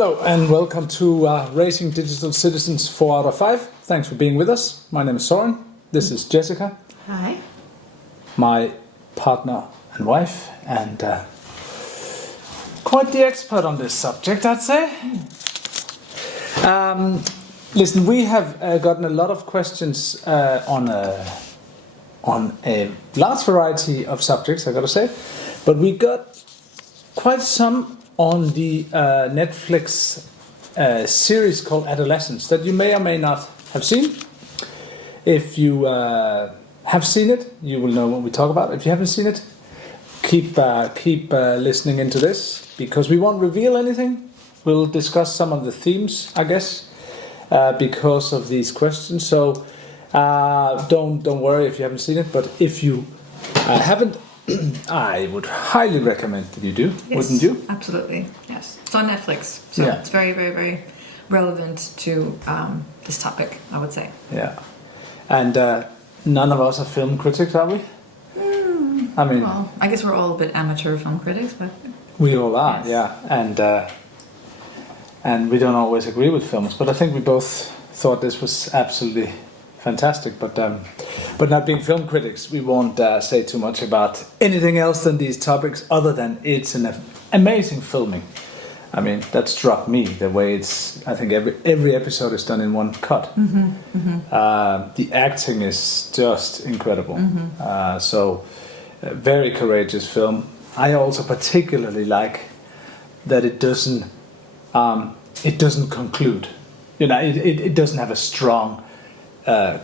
Hello and welcome to Raising Digital Citizens 4 out of 5. Thanks for being with us. My name is Soren. This is Jessica. Hi. My partner and wife, and quite the expert on this subject, I'd say. Listen, we have gotten a lot of questions on a large variety of subjects, I gotta say, but we got quite some on the Netflix series called Adolescence that you may or may not have seen. If you have seen it, you will know what we talk about. If you haven't seen it, keep listening into this, because we won't reveal anything. We'll discuss some of the themes, I guess, because of these questions. So don't worry if you haven't seen it. But if you haven't, I would highly recommend that you do. Yes, wouldn't you? Absolutely. Yes, it's on Netflix, so yeah. It's very, very, very relevant to this topic, I would say. Yeah, and none of us are film critics, are we? I mean, well, I guess we're all a bit amateur film critics, but we all are, yes. Yeah, and we don't always agree with films, but I think we both thought this was absolutely fantastic. But not being film critics, we won't say too much about anything else than these topics, other than it's an amazing filming. I mean, that struck me, the way it's. I think every episode is done in one cut. Mm-hmm, mm-hmm. The acting is just incredible. Mm-hmm. So, very courageous film. I also particularly like that it doesn't conclude. You know, it doesn't have a strong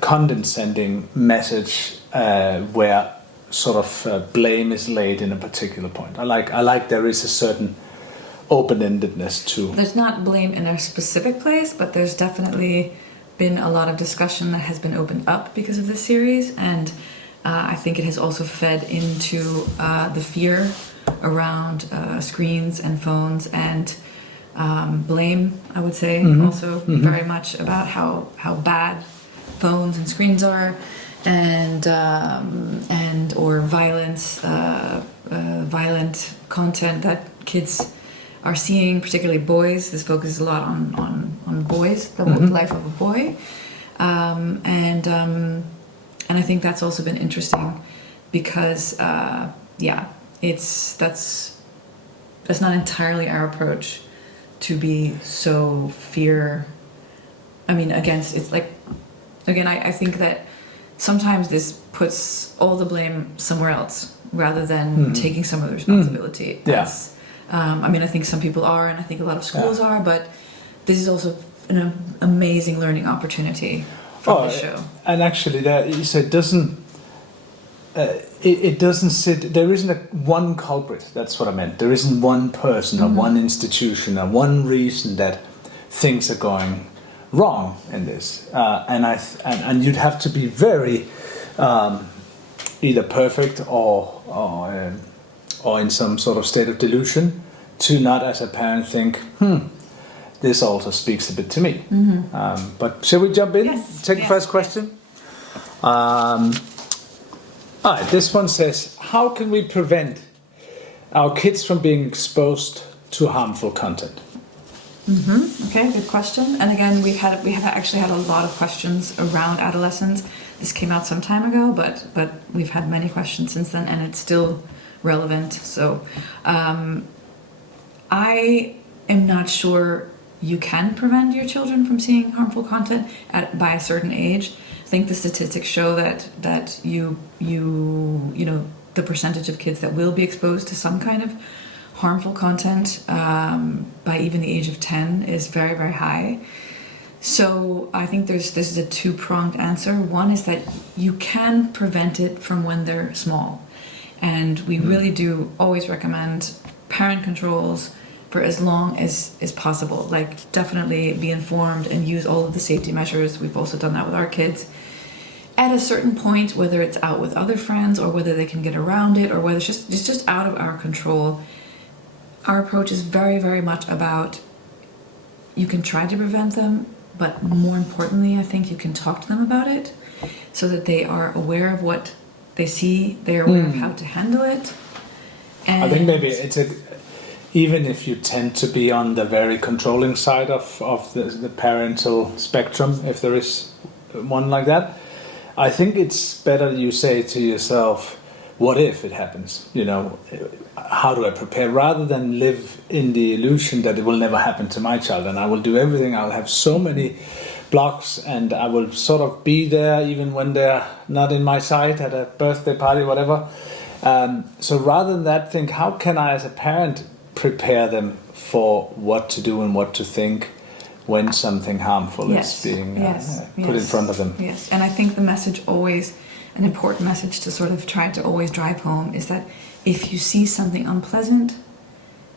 condescending message where sort of blame is laid in a particular point. I like there is a certain open-endedness to. There's not blame in a specific place, but there's definitely been a lot of discussion that has been opened up because of this series, and I think it has also fed into the fear around screens and phones, and blame, I would say, also very much about how bad phones and screens are, and or violence, violent content that kids are seeing, particularly boys. This focuses a lot on boys, the life of a boy, and I think that's also been interesting because that's not entirely our approach to be so fear. I mean, it's like. Again, I think that sometimes this puts all the blame somewhere else rather than taking some of the responsibility. Yes. I mean, I think some people are, and I think a lot of schools are, but this is also an amazing learning opportunity from this show. And actually, you said it doesn't sit. There isn't one culprit. That's what I meant. There isn't one person or one institution or one reason that things are going wrong in this, and you'd have to be very either perfect or in some sort of state of delusion to not, as a parent, think, this also speaks a bit to me. But shall we jump in? Yes. Take the first question. All right, this one says, how can we prevent our kids from being exposed to harmful content? Okay, good question. And again, we have actually had a lot of questions around adolescence. This came out some time ago, but we've had many questions since then, and it's still relevant. So I am not sure you can prevent your children from seeing harmful content by a certain age. I think the statistics show that you know the percentage of kids that will be exposed to some kind of harmful content by even the age of 10 is very, very high. So I think this is a two-pronged answer. One is that you can prevent it from when they're small. And we really do always recommend parent controls for as long as possible. Like, definitely be informed and use all of the safety measures. We've also done that with our kids. At a certain point, whether it's out with other friends or whether they can get around it or whether it's just out of our control, our approach is very, very much about you can try to prevent them, but more importantly, I think you can talk to them about it so that they are aware of what they see, they're aware of how to handle it. And I think maybe it's even if you tend to be on the very controlling side of the parental spectrum, if there is one like that, I think it's better you say to yourself, what if it happens? You know, how do I prepare? Rather than live in the illusion that it will never happen to my child and I will do everything. I'll have so many blocks and I will sort of be there even when they're not in my sight at a birthday party, whatever. So rather than that, think, how can I as a parent prepare them for what to do and what to think when something harmful is being put in front of them. Yes, and I think the message always, an important message to sort of try to always drive home is that if you see something unpleasant,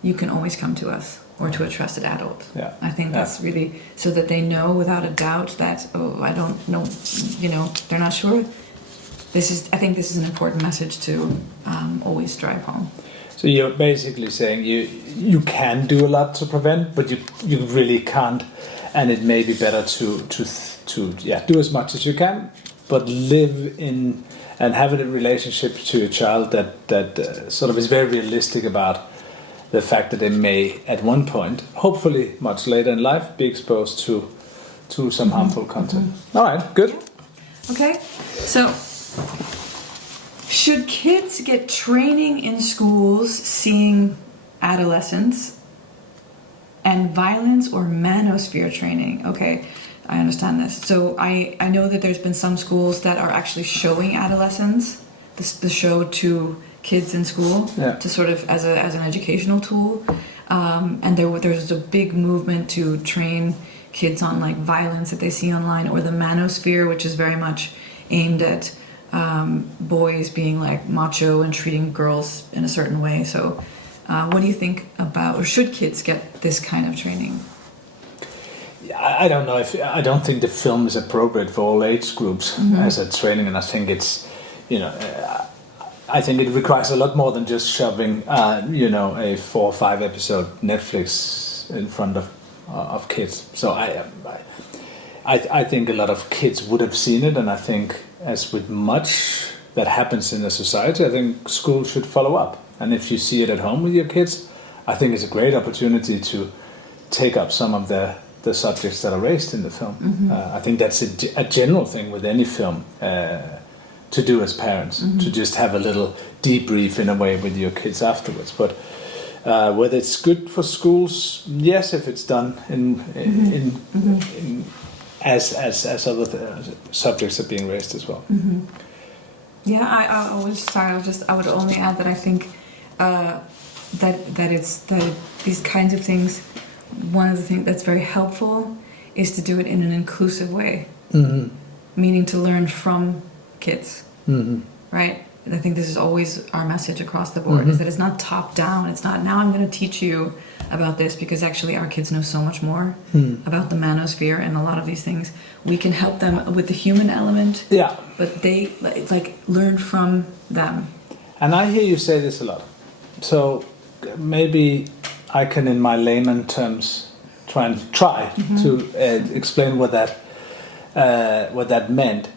you can always come to us or to a trusted adult. Yeah. I think that's really, so that they know without a doubt that, oh, I don't know, you know, they're not sure. I think this is an important message to always drive home. So you're basically saying you can do a lot to prevent, but you really can't, and it may be better to do as much as you can, but live in and have a relationship to your child that sort of is very realistic about the fact that they may at one point, hopefully much later in life, be exposed to some harmful content. All right, good. Okay, so should kids get training in schools seeing adolescence and violence or manosphere training? Okay, I understand this. So I know that there's been some schools that are actually showing adolescence, the show to kids in school, to sort of as an educational tool. And there's a big movement to train kids on like violence that they see online, or the manosphere, which is very much aimed at boys being like macho and treating girls in a certain way. So what do you think about, or should kids get this kind of training? I don't know I don't think the film is appropriate for all age groups as a training, and I think it's, you know, I think it requires a lot more than just shoving, a 4 or 5 episode Netflix in front of kids. So I think a lot of kids would have seen it, and I think, as with much that happens in a society, I think school should follow up. And if you see it at home with your kids, I think it's a great opportunity to take up some of the subjects that are raised in the film. I think that's a general thing with any film to do as parents, to just have a little debrief in a way with your kids afterwards. But whether it's good for schools, yes, if it's done as other subjects are being raised as well. Yeah, I would only add that I think that these kinds of things, one of the things that's very helpful is to do it in an inclusive way, meaning to learn from kids, right? And I think this is always our message across the board, is that it's not top down. It's not, now I'm going to teach you about this, because actually our kids know so much more about the manosphere and a lot of these things. We can help them with the human element, but they like learn from them. And I hear you say this a lot. So maybe I can, in my layman terms, try to explain what that meant.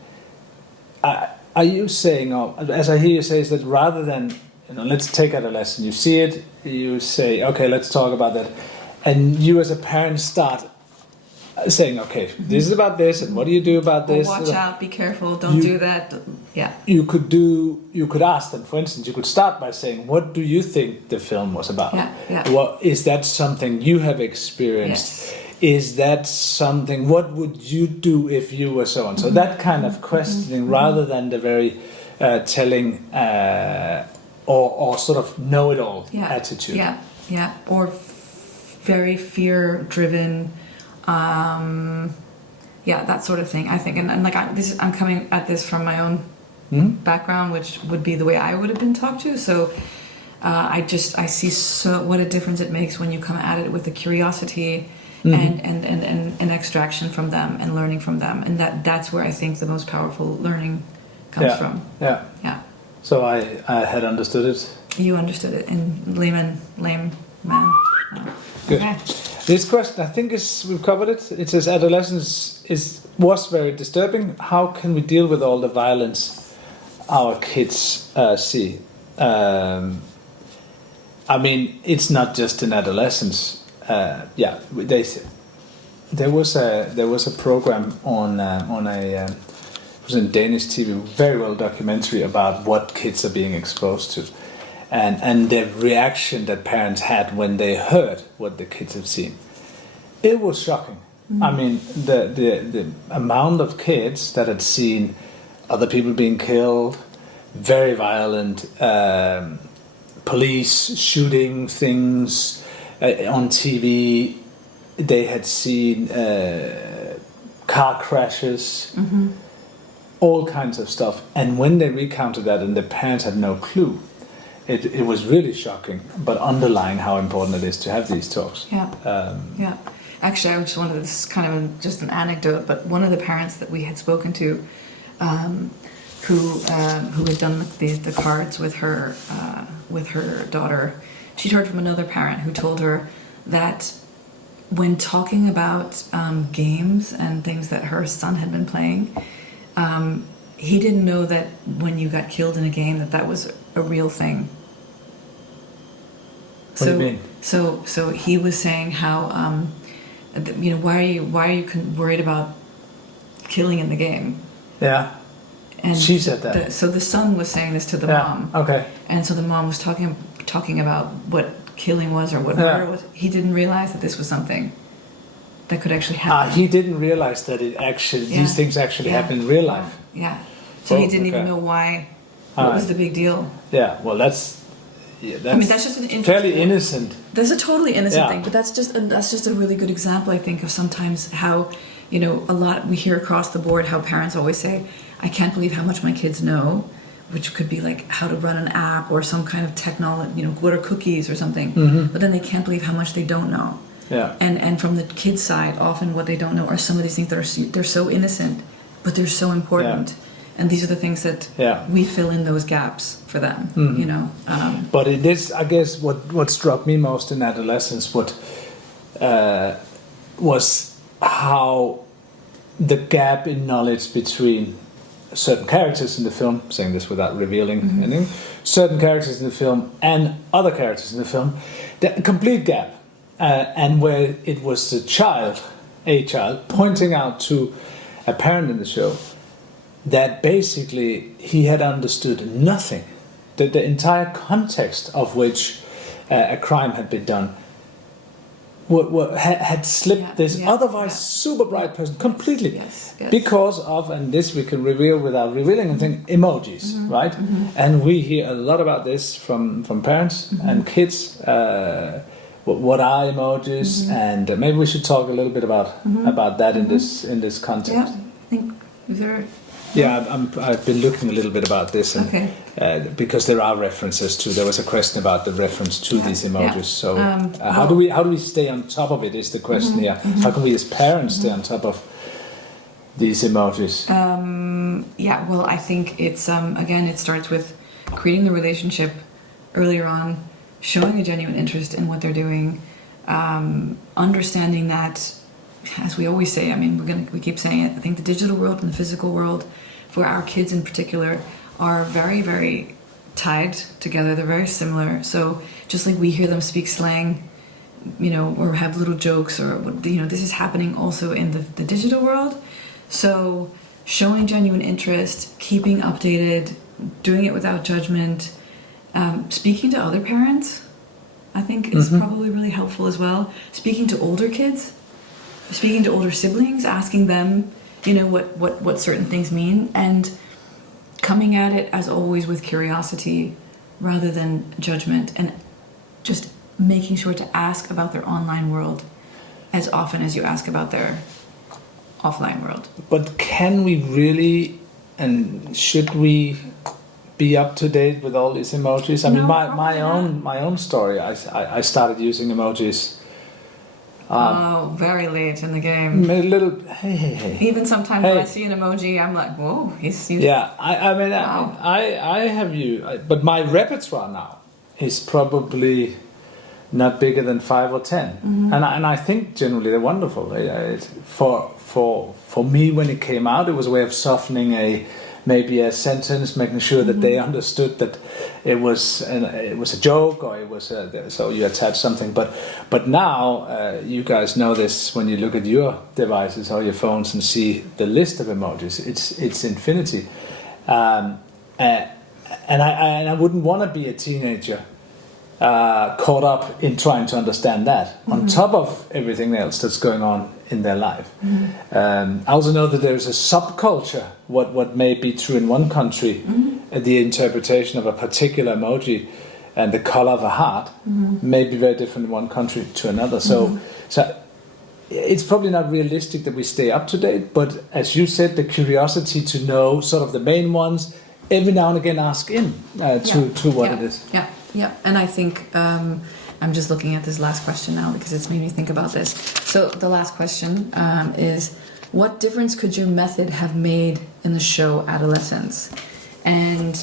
Are you saying, or as I hear you say, is that rather than, let's take adolescence, you see it, you say, okay, let's talk about that, and you as a parent start saying, okay, this is about this, and what do you do about this? Watch out, be careful, don't do that. Yeah. You could ask them, for instance, you could start by saying, what do you think the film was about? What, is that something you have experienced? Yes. Is that something, what would you do if you were so and so? That kind of questioning, rather than the very telling or sort of know-it-all attitude. Yeah, or very fear-driven, that sort of thing, I think. And like I'm coming at this from my own background, which would be the way I would have been talked to. So I see so what a difference it makes when you come at it with a curiosity and extraction from them and learning from them, and that's where I think the most powerful learning comes from. Yeah. So I had understood it. You understood it in lame man. Good. Okay. This question, I think, we've covered it. It says adolescence was very disturbing. How can we deal with all the violence our kids see? I mean, it's not just in adolescence. There was a program on it was in Danish TV, very well documentary about what kids are being exposed to, and the reaction that parents had when they heard what the kids have seen. It was shocking. I mean, the amount of kids that had seen other people being killed, very violent, police shooting things on TV. They had seen car crashes, all kinds of stuff. And when they recounted that, and the parents had no clue, it was really shocking. But underlying how important it is to have these talks. Yeah. Actually, I just wanted, this is kind of just an anecdote, but one of the parents that we had spoken to, who had done the cards with her daughter, she'd heard from another parent who told her that when talking about games and things that her son had been playing, he didn't know that when you got killed in a game that was a real thing. What do you mean? So he was saying how why are you worried about killing in the game? Yeah. And she said that. So the son was saying this to the mom. Okay. And so the mom was talking about what killing was or what murder was. He didn't realize that this was something that could actually happen. He didn't realize that these things actually happen in real life. Yeah. So he didn't even know why. What was the big deal? Yeah. Well, that's just an interesting, fairly innocent. That's a totally innocent thing, but that's just a really good example, I think, of sometimes how, a lot we hear across the board how parents always say, I can't believe how much my kids know, which could be like how to run an app or some kind of technology, what are cookies or something. But then they can't believe how much they don't know. Yeah. And from the kids' side, often what they don't know are some of these things that they're so innocent, but they're so important. Yeah. And these are the things that we fill in those gaps for them, But it is, I guess, what struck me most in adolescence was how the gap in knowledge between certain characters in the film, saying this without revealing anything, certain characters in the film and other characters in the film, the complete gap. And where it was a child pointing out to a parent in the show that basically he had understood nothing, that the entire context of which a crime had been done had slipped this otherwise super bright person completely because of, and this we can reveal without revealing anything, emojis, right? And we hear a lot about this from parents and kids. What are emojis? And maybe we should talk a little bit about that in this context. Yeah, I think there. Yeah, I've been looking a little bit about this, and because there are references to. There was a question about the reference to these emojis. Yeah. So, how do we stay on top of it? Is the question here? How can we as parents stay on top of these emojis? Well, I think it's again, it starts with creating the relationship earlier on, showing a genuine interest in what they're doing, understanding that. As we always say, I mean, we keep saying it. I think the digital world and the physical world, for our kids in particular, are very, very tied together. They're very similar. So just like we hear them speak slang, or have little jokes, or this is happening also in the digital world. So showing genuine interest, keeping updated, doing it without judgment, speaking to other parents, I think is probably really helpful as well. Speaking to older kids. Speaking to older siblings, asking them, what certain things mean, and coming at it as always with curiosity rather than judgment, and just making sure to ask about their online world as often as you ask about their offline world. But can we really, and should we be up to date with all these emojis? I mean, my own story. I started using emojis. Very late in the game. A little, hey. Even sometimes when I see an emoji, I'm like, whoa, he's yeah, I mean, wow. I have you, but my repertoire now is probably not bigger than 5 or 10, and I think generally they're wonderful. For me, when it came out, it was a way of softening maybe a sentence, making sure that they understood that it was a joke, or it was so you attach something. But now you guys know this when you look at your devices or your phones and see the list of emojis. It's infinity, and I wouldn't want to be a teenager caught up in trying to understand that on top of everything else that's going on in their life. I also know that there's a subculture, what may be true in one country, the interpretation of a particular emoji and the color of a heart may be very different in one country to another. So it's probably not realistic that we stay up to date, but as you said, the curiosity to know sort of the main ones, every now and again ask in to what it is. Yeah, and I think I'm just looking at this last question now because it's made me think about this. So the last question is, what difference could your method have made in the show Adolescence? And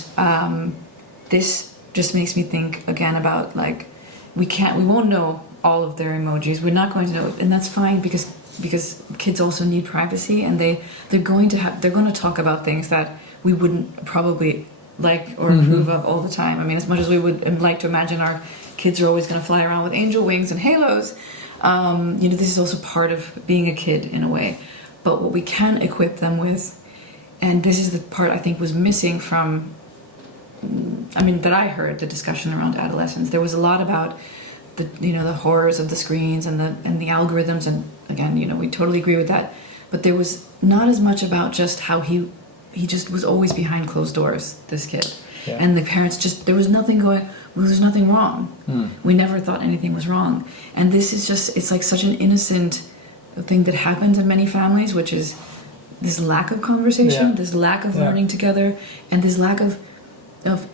this just makes me think again about like we won't know all of their emojis. We're not going to know, and that's fine because kids also need privacy, and they're going to talk about things that we wouldn't probably like or approve of all the time. I mean, as much as we would like to imagine our kids are always going to fly around with angel wings and halos, this is also part of being a kid in a way. But what we can equip them with, and this is the part I think was missing from, that I heard the discussion around adolescence. There was a lot about the horrors of the screens and the algorithms, and again, we totally agree with that. But there was not as much about just how he just was always behind closed doors, this kid. Yeah. And the parents there was nothing there's nothing wrong. We never thought anything was wrong. And this is it's like such an innocent thing that happens in many families, which is this lack of conversation, this lack of learning together, and this lack of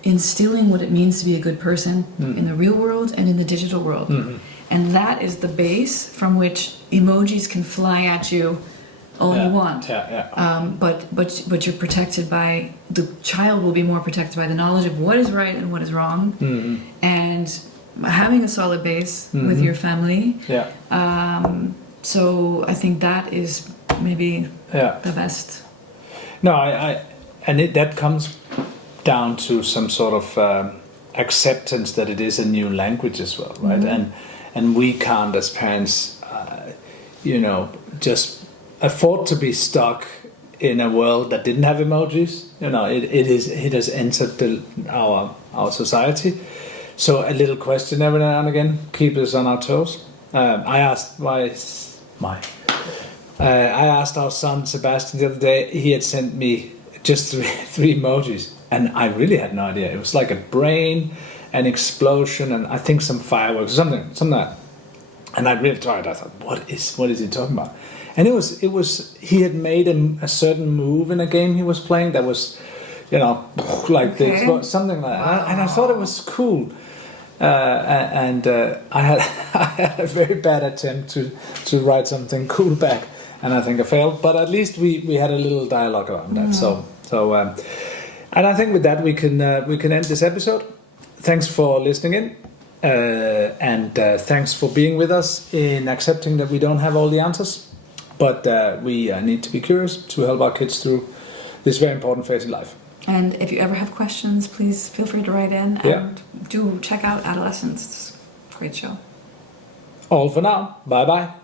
instilling what it means to be a good person in the real world and in the digital world. And that is the base from which emojis can fly at you all you want. But you're protected by, the child will be more protected by the knowledge of what is right and what is wrong, and having a solid base with your family. So I think that is maybe the best. No, that comes down to some sort of acceptance that it is a new language as well, right? And we can't, as parents, just afford to be stuck in a world that didn't have emojis. It has entered our society. So a little question every now and again keeps us on our toes. I asked I asked our son Sebastian the other day. He had sent me just three emojis, and I really had no idea. It was like a brain, an explosion, and I think some fireworks, something like that. And I really tried. I thought, what is he talking about? And it was he had made a certain move in a game he was playing that was, like something like that. And I thought it was cool. I had a very bad attempt to write something cool back, and I think I failed. But at least we had a little dialogue around that. So and I think with that we can end this episode. Thanks for listening in. And thanks for being with us in accepting that we don't have all the answers, but we need to be curious to help our kids through this very important phase in life. And if you ever have questions, please feel free to write in, and do check out Adolescence. It's a great show. All for now. Bye bye.